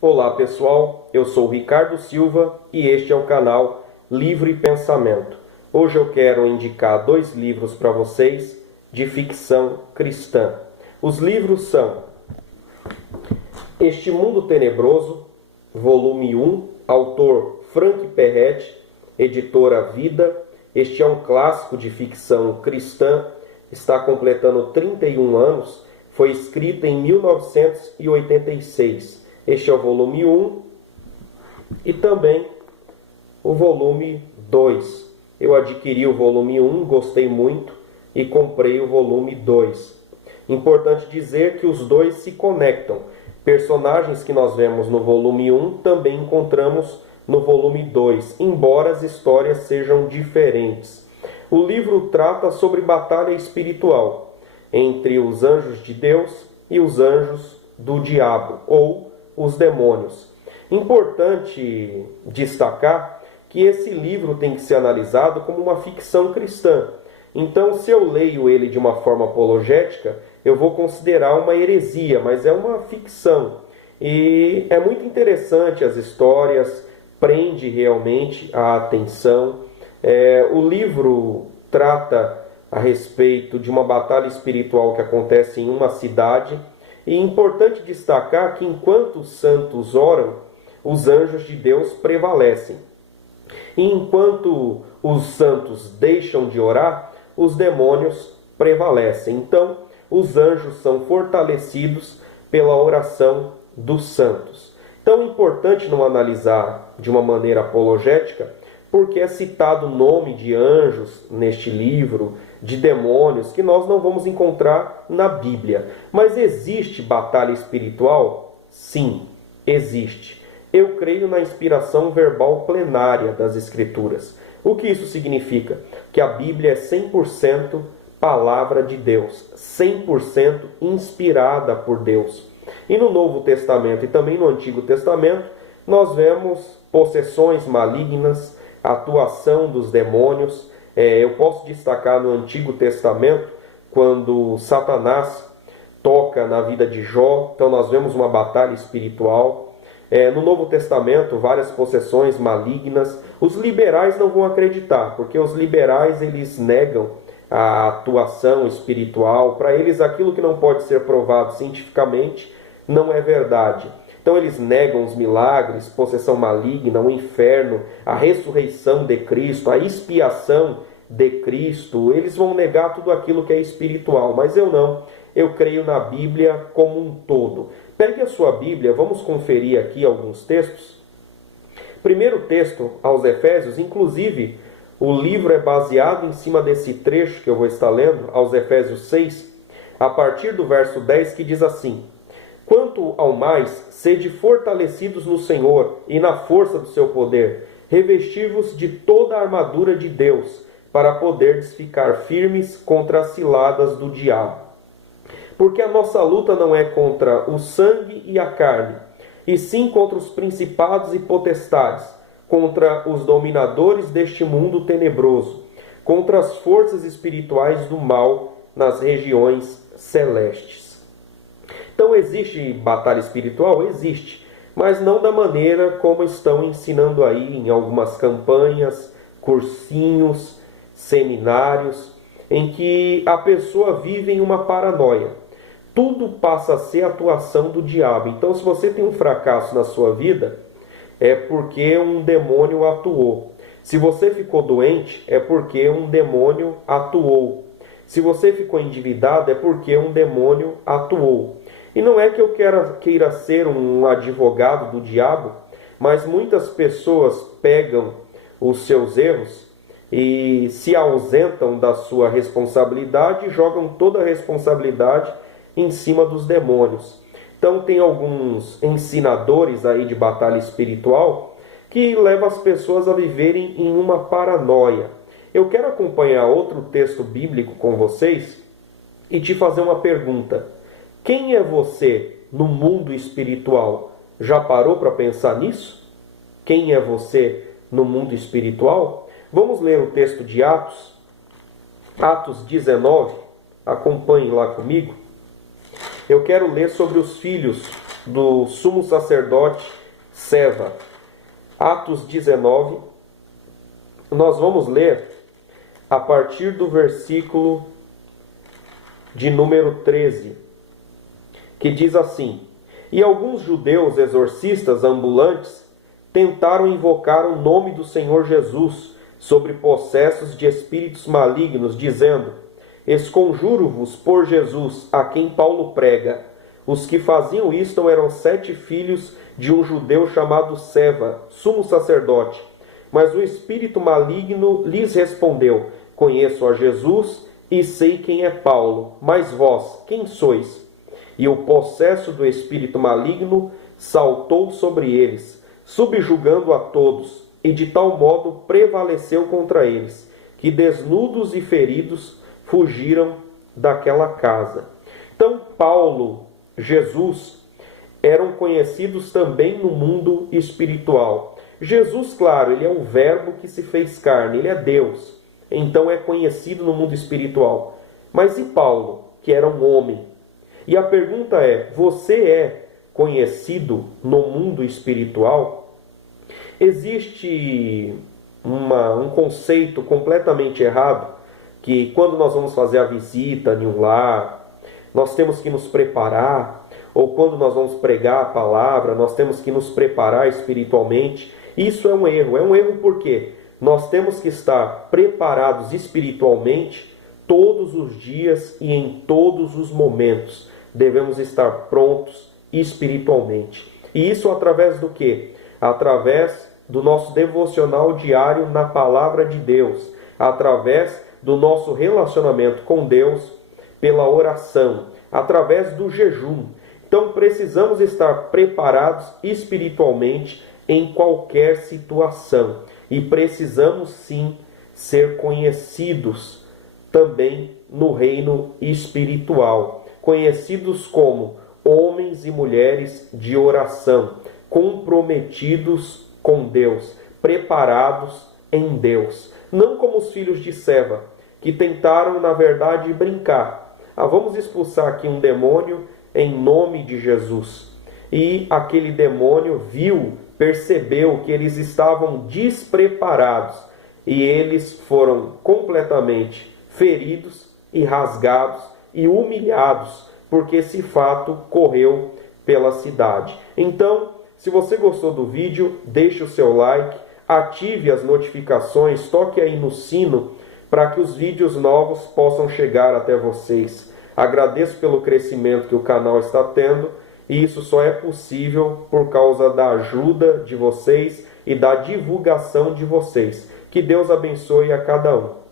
Olá pessoal, eu sou o Ricardo Silva e este é o canal Livro e Pensamento. Hoje eu quero indicar 2 livros para vocês de ficção cristã. Os livros são Este Mundo Tenebroso, volume 1, autor Frank Perret, editora Vida. Este é um clássico de ficção cristã, está completando 31 anos, foi escrito em 1986. Este é o volume 1 e também o volume 2. Eu adquiri o volume 1, gostei muito e comprei o volume 2. Importante dizer que os dois se conectam. Personagens que nós vemos no volume 1 também encontramos no volume 2, embora as histórias sejam diferentes. O livro trata sobre batalha espiritual entre os anjos de Deus e os anjos do diabo, ou os demônios. Importante destacar que esse livro tem que ser analisado como uma ficção cristã. Então, se eu leio ele de uma forma apologética, eu vou considerar uma heresia, mas é uma ficção. E é muito interessante as histórias, prende realmente a atenção. O livro trata a respeito de uma batalha espiritual que acontece em uma cidade. E é importante destacar que enquanto os santos oram, os anjos de Deus prevalecem. E enquanto os santos deixam de orar, os demônios prevalecem. Então, os anjos são fortalecidos pela oração dos santos. Então, é importante não analisar de uma maneira apologética, porque é citado o nome de anjos neste livro, de demônios, que nós não vamos encontrar na Bíblia. Mas existe batalha espiritual? Sim, existe. Eu creio na inspiração verbal plenária das Escrituras. O que isso significa? Que a Bíblia é 100% palavra de Deus, 100% inspirada por Deus. E no Novo Testamento e também no Antigo Testamento, nós vemos possessões malignas, atuação dos demônios. Eu posso destacar no Antigo Testamento, quando Satanás toca na vida de Jó, então nós vemos uma batalha espiritual. No Novo Testamento, várias possessões malignas. Os liberais não vão acreditar, porque os liberais eles negam a atuação espiritual. Para eles, aquilo que não pode ser provado cientificamente não é verdade. Então eles negam os milagres, possessão maligna, o inferno, a ressurreição de Cristo, a expiação de Cristo. Eles vão negar tudo aquilo que é espiritual, mas eu não. Eu creio na Bíblia como um todo. Pegue a sua Bíblia, vamos conferir aqui alguns textos. Primeiro texto aos Efésios, inclusive o livro é baseado em cima desse trecho que eu vou estar lendo, aos Efésios 6, a partir do verso 10, que diz assim: Quanto ao mais, sede fortalecidos no Senhor e na força do seu poder, revesti-vos de toda a armadura de Deus, para poderdes ficar firmes contra as ciladas do diabo. Porque a nossa luta não é contra o sangue e a carne, e sim contra os principados e potestades, contra os dominadores deste mundo tenebroso, contra as forças espirituais do mal nas regiões celestes. Então, existe batalha espiritual? Existe, mas não da maneira como estão ensinando aí em algumas campanhas, cursinhos, seminários, em que a pessoa vive em uma paranoia. Tudo passa a ser atuação do diabo. Então, se você tem um fracasso na sua vida, é porque um demônio atuou. Se você ficou doente, é porque um demônio atuou. Se você ficou endividado, é porque um demônio atuou. E não é que eu queira ser um advogado do diabo, mas muitas pessoas pegam os seus erros e se ausentam da sua responsabilidade e jogam toda a responsabilidade em cima dos demônios. Então tem alguns ensinadores aí de batalha espiritual que levam as pessoas a viverem em uma paranoia. Eu quero acompanhar outro texto bíblico com vocês e te fazer uma pergunta. Quem é você no mundo espiritual? Já parou para pensar nisso? Quem é você no mundo espiritual? Vamos ler o texto de Atos, Atos 19. Acompanhem lá comigo. Eu quero ler sobre os filhos do sumo sacerdote Seva. Atos 19, nós vamos ler a partir do versículo de número 13, que diz assim: E alguns judeus exorcistas ambulantes tentaram invocar o nome do Senhor Jesus sobre possessos de espíritos malignos, dizendo: Esconjuro-vos por Jesus, a quem Paulo prega. Os que faziam isto eram 7 filhos de um judeu chamado Seva, sumo sacerdote. Mas o espírito maligno lhes respondeu: Conheço a Jesus e sei quem é Paulo, mas vós, quem sois? E o possesso do espírito maligno saltou sobre eles, subjugando a todos, e de tal modo prevaleceu contra eles, que desnudos e feridos fugiram daquela casa. Então Paulo, Jesus, eram conhecidos também no mundo espiritual. Jesus, claro, ele é o verbo que se fez carne, ele é Deus, então é conhecido no mundo espiritual. Mas e Paulo, que era um homem? E a pergunta é: você é conhecido no mundo espiritual? Existe um conceito completamente errado, que quando nós vamos fazer a visita em um lar, nós temos que nos preparar, ou quando nós vamos pregar a palavra, nós temos que nos preparar espiritualmente. Isso é um erro porque nós temos que estar preparados espiritualmente todos os dias e em todos os momentos. Devemos estar prontos espiritualmente. E isso através do quê? Através do nosso devocional diário na Palavra de Deus, através do nosso relacionamento com Deus pela oração, através do jejum. Então precisamos estar preparados espiritualmente em qualquer situação. E precisamos sim ser conhecidos também no reino espiritual. Conhecidos como homens e mulheres de oração, comprometidos com Deus, preparados em Deus. Não como os filhos de Seva, que tentaram, na verdade, brincar. Vamos expulsar aqui um demônio em nome de Jesus. E aquele demônio percebeu que eles estavam despreparados. E eles foram completamente feridos e rasgados e humilhados, porque esse fato correu pela cidade. Então, se você gostou do vídeo, deixe o seu like, ative as notificações, toque aí no sino para que os vídeos novos possam chegar até vocês. Agradeço pelo crescimento que o canal está tendo, e isso só é possível por causa da ajuda de vocês e da divulgação de vocês. Que Deus abençoe a cada um.